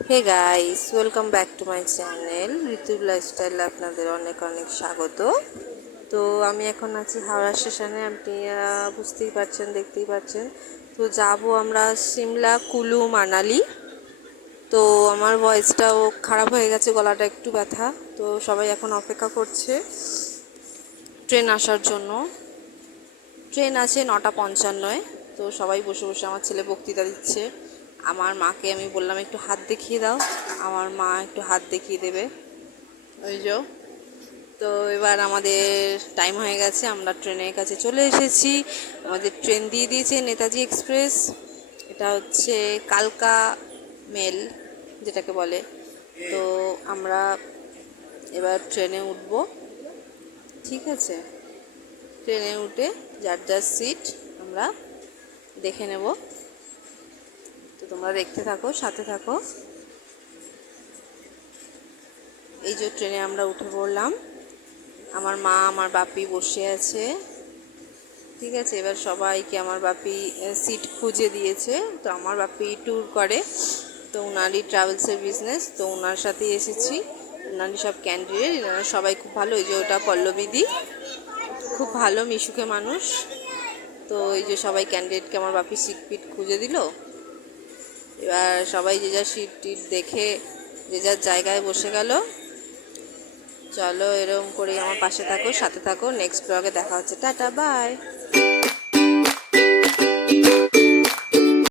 Hey guys, welcome back to my channel ঋতুর lifestyle. আপনাদের অনেক অনেক স্বাগত। তো আমি এখন আছি হাওড়া স্টেশনে। আপনি বুঝতেই পারছেন, দেখতেই পাচ্ছেন। তো যাব আমরা সিমলা, কুলু, মানালি। তো আমার ভয়েসটাও খারাপ হয়ে গেছে, গলাটা একটু ব্যথা। তো সবাই এখন অপেক্ষা করছে ট্রেন আসার জন্য। ট্রেন আছে 9:55। তো সবাই বসে বসে, আমার ছেলে বক্তৃতা দিচ্ছে। আমার মাকে আমি বললাম একটু হাত দেখিয়ে দাও, আমার মা একটু হাত দেখিয়ে দেবে। ওই যে, তো এবার আমাদের টাইম হয়ে গেছে, আমরা ট্রেনের কাছে চলে এসেছি। আমাদের ট্রেন দিয়ে দিয়েছে নেতাজি এক্সপ্রেস। এটা হচ্ছে কালকা মেল যেটাকে বলে। তো আমরা এবার ট্রেনে উঠবো, ঠিক আছে? ট্রেনে উঠে যার যার সিট আমরা দেখে নেব। তো তোমরা দেখতে থাকো, সাথে থাকো। এই যে ট্রেনে আমরা উঠে পড়লাম, আমার মা আমার বাপি বসে আছে, ঠিক আছে? এবার সবাইকে আমার বাপি সিট খুঁজে দিয়েছে। তো আমার বাপি ট্যুর করে, তো ওনারই ট্রাভেলসের বিজনেস, তো ওনার সাথেই এসেছি। ওনারই সব ক্যান্ডিডেট, এনারা সবাই খুব ভালো। এই যে ওটা পল্লবীদি, খুব ভালো মিশুকে মানুষ। তো এই যে সবাই ক্যান্ডিডেটকে আমার বাপি সিট পিট খুঁজে দিল। এবার সবাই যে যার সিট টিট দেখে যে যার জায়গায় বসে গেল। চলো, এরকম করে আমার পাশে থাকো, সাথে থাকো। নেক্সট ব্লগে দেখা হচ্ছে। Tata, by.